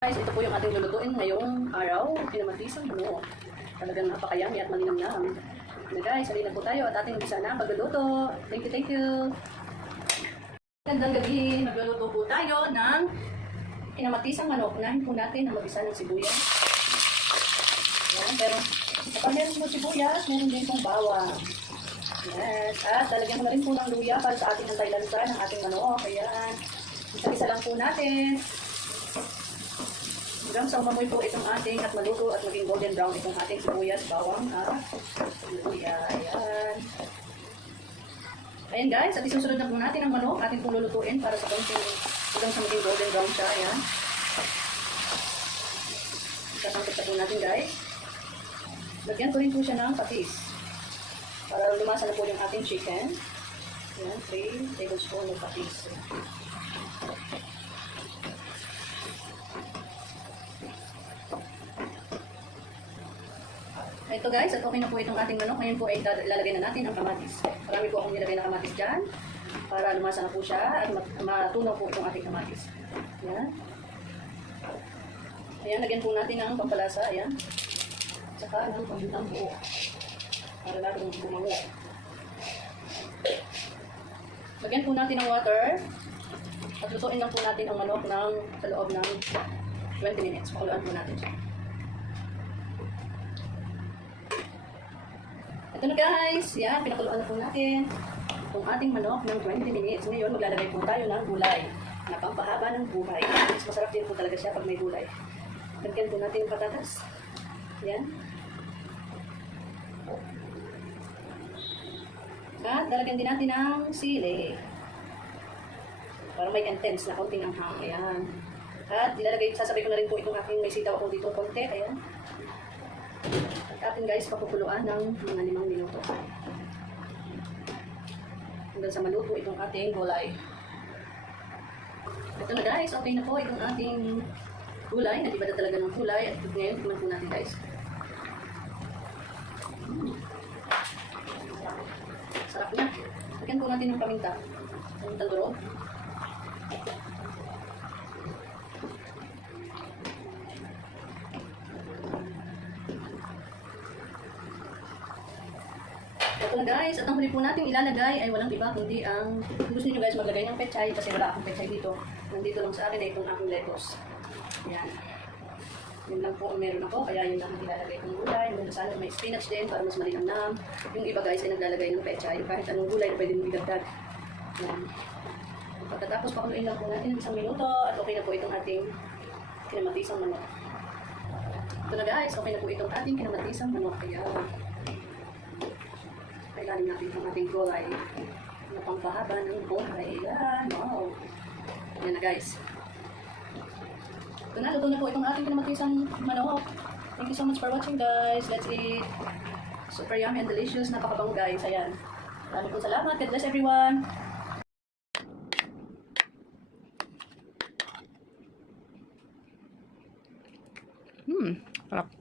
Guys, ito po yung ating lulutuin ngayong araw. Pinamatisang ano. Talagang napakayami at malinamnam. Na guys, halina po tayo at ating umpisa na pagluluto. Thank you, thank you. Gandang gabi, magluluto po tayo ng pinamatisang manok. Unahin po natin ang mag-isa ng sibuyas. Yan, pero kapag meron po sibuyas, meron din pong bawang. Yes, at talagyan ko na rin po ng luya para sa ating antay-lansa ng ating manok. Ayan, isa-isa lang po natin. Hanggang sa umamoy po itong ating at maluto at maging golden brown itong ating sibuyas, bawang at luya. Ayan. Ayan guys, at isusunod na po natin ang manok. Ating pong lulutuin para sa konting hanggang sa maging golden brown siya. Ayan. Isasangkot na po natin guys. Lagyan ko rin po siya ng patis. Para lumasa na po yung ating chicken. Ayan, 3 tablespoon ng patis. Ito guys, at okay na po itong ating manok. Ngayon po ay lalagay na natin ang kamatis. Marami po akong nilagay na kamatis dyan para lumasa na po siya at matunaw po itong ating kamatis. Ayan. Ayan, lagyan po natin ang pampalasa. Ayan. Saka ng pambutang buo. Para natin bumango. Lagyan po natin ng water. At lutuin lang po natin ang manok sa loob ng 20 minutes. Pakuluan po natin siya. Ito na guys, yan, pinakuluan na po natin itong ating manok ng 20 minutes. Ngayon, maglalagay po tayo ng gulay na pampahaba ng buhay. Mas masarap din po talaga siya pag may gulay. Lagyan po natin yung patatas. Yan. At lalagyan din natin ng sili. Para may intense na konting anghang. Ayan. At sasabay ko na rin po itong aking may sitaw ako dito konti. Ayan. At atin guys, pakukuluan ng mga 5 minuto. Hanggang sa maluto itong ating gulay. Ito na guys, okay na po itong ating gulay. Naliba na talaga ng gulay. At ngayon, tingnan po natin guys. Sarap na. Lagyan po natin ng paminta. Pamintang durog. Ito na guys, at ang huli po natin ilalagay ay walang iba kundi ang gusto niyo guys maglagay ng pechay kasi wala akong pechay dito. Nandito lang sa akin ay itong aking lettuce. Yan. Yun lang po ang meron ako, kaya yun lang ang ilalagay ng gulay. Yung salad may spinach din para mas malinamnam. Yung iba guys ay naglalagay ng pechay. Kahit anong gulay na pwede mong idagdag. Yan. Pagkatapos pakuluin lang po natin ng 1 minuto at okay na po itong ating kinamatisang manok. Ito na guys, okay na po itong ating kinamatisang manok. Kaya kailangan natin ang ating gulay na pampahaba ng buhay. Ayan, wow. Ayan na guys. Ito na, luto na po itong ating kinamatisang manok. Thank you so much for watching guys. Let's eat. Super yummy and delicious. Napakabango guys. Ayan. Maraming po salamat. God bless everyone. Sarap.